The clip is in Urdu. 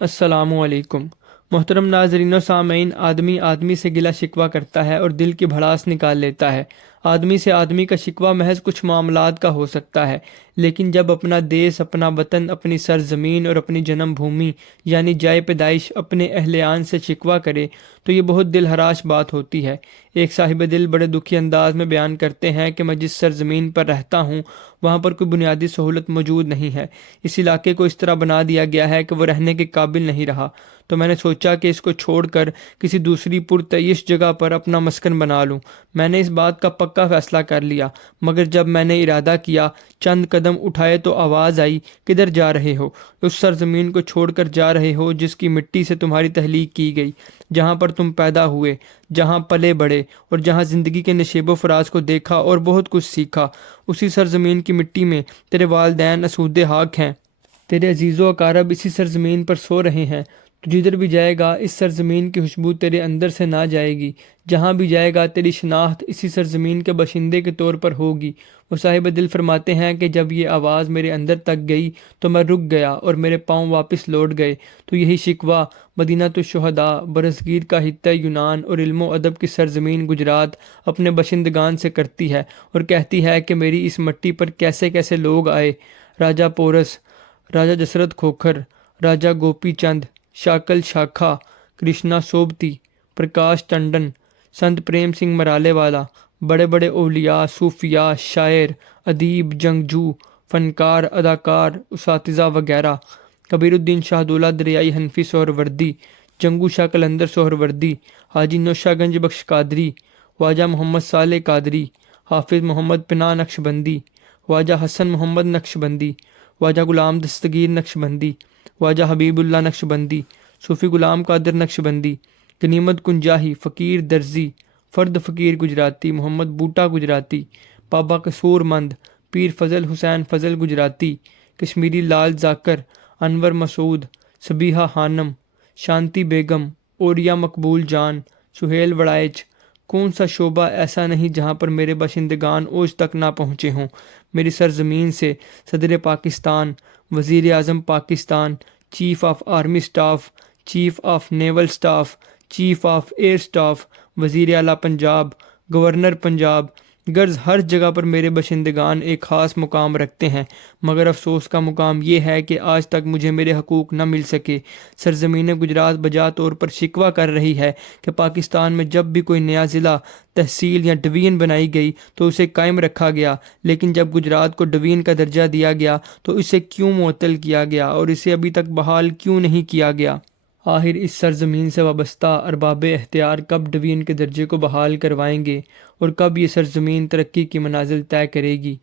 السلام علیکم محترم ناظرین و سامعین، آدمی سے گلا شکوہ کرتا ہے اور دل کی بھڑاس نکال لیتا ہے۔ آدمی سے آدمی کا شکوہ محض کچھ معاملات کا ہو سکتا ہے، لیکن جب اپنا دیس، اپنا وطن، اپنی سرزمین اور اپنی جنم بھومی یعنی جائے پیدائش اپنے اہلیان سے شکوہ کرے تو یہ بہت دل ہراش بات ہوتی ہے۔ ایک صاحب دل بڑے دکھی انداز میں بیان کرتے ہیں کہ میں جس سرزمین پر رہتا ہوں وہاں پر کوئی بنیادی سہولت موجود نہیں ہے۔ اس علاقے کو اس طرح بنا دیا گیا ہے کہ وہ رہنے کے قابل نہیں رہا، تو میں نے سوچا کہ اس کو چھوڑ کر کسی دوسری پرتعیش جگہ پر اپنا مسکن بنا لوں۔ میں نے اس بات کا پکا فیصلہ کر لیا، مگر جب میں نے ارادہ کیا، چند قدم اٹھائے تو آواز آئی، کدھر جا رہے ہو؟ اس سرزمین کو چھوڑ کر جا رہے ہو جس کی مٹی سے تمہاری تخلیق کی گئی، جہاں پر تم پیدا ہوئے، جہاں پلے بڑھے اور جہاں زندگی کے نشیب و فراز کو دیکھا اور بہت کچھ سیکھا۔ اسی سرزمین کی مٹی میں تیرے والدین اسود حق ہیں، تیرے عزیز و اقارب اسی سرزمین پر سو رہے ہیں۔ تو جدھر بھی جائے گا اس سرزمین کی خوشبو تیرے اندر سے نہ جائے گی، جہاں بھی جائے گا تیری شناخت اسی سرزمین کے باشندے کے طور پر ہوگی۔ وہ صاحب دل فرماتے ہیں کہ جب یہ آواز میرے اندر تک گئی تو میں رک گیا اور میرے پاؤں واپس لوٹ گئے۔ تو یہی شکوہ مدینہ الشہداء، برصغیر کا خطہ یونان اور علم و ادب کی سرزمین گجرات اپنے باشندگان سے کرتی ہے اور کہتی ہے کہ میری اس مٹی پر کیسے کیسے لوگ آئے۔ راجہ پورس، راجہ جسرت کھوکھر، راجہ گوپی چند، شاکل شاکھا، کرشنا سوبتی، پرکاش ٹنڈن، سنت پریم سنگھ مرالے والا، بڑے بڑے اولیاء، صوفیاء، شاعر، ادیب، جنگجو، فنکار، اداکار، اساتذہ وغیرہ، کبیر الدین شاہ دولہ دریائی حنفی سہروردی، جنگو شاہ قلندر سہروردی، حاجی نوشہ گنج بخش قادری، خواجہ محمد صالح قادری، حافظ محمد پناہ نقشبندی، خواجہ حسن محمد نقشبندی، خواجہ غلام دستگیر نقشبندی، خواجہ حبیب اللہ نقشبندی، صوفی غلام قادر نقشبندی، غنیمت کنجاہی، فقیر درزی، فرد فقیر گجراتی، محمد بوٹا گجراتی، بابا قصور مند، پیر فضل حسین فضل گجراتی، کشمیری لال ذاکر، انور مسعود، صبیحہ خانم، شانتی بیگم، اوریا مقبول جان، سہیل وڑائچ۔ کون سا شعبہ ایسا نہیں جہاں پر میرے باشندگان اوج تک نہ پہنچے ہوں۔ میری سرزمین سے صدر پاکستان، وزیر اعظم Pakistan, chief of army staff, chief of naval staff, chief of air staff, وزیر اعلیٰ پنجاب، گورنر پنجاب، غرض ہر جگہ پر میرے باشندگان ایک خاص مقام رکھتے ہیں، مگر افسوس کا مقام یہ ہے کہ آج تک مجھے میرے حقوق نہ مل سکے۔ سرزمین گجرات بجا طور پر شکوہ کر رہی ہے کہ پاکستان میں جب بھی کوئی نیا ضلع، تحصیل یا ڈویژن بنائی گئی تو اسے قائم رکھا گیا، لیکن جب گجرات کو ڈویژن کا درجہ دیا گیا تو اسے کیوں معطل کیا گیا اور اسے ابھی تک بحال کیوں نہیں کیا گیا؟ آخر اس سرزمین سے وابستہ ارباب اختیار کب ڈویژن کے درجے کو بحال کروائیں گے اور کب یہ سرزمین ترقی کی منازل طے کرے گی؟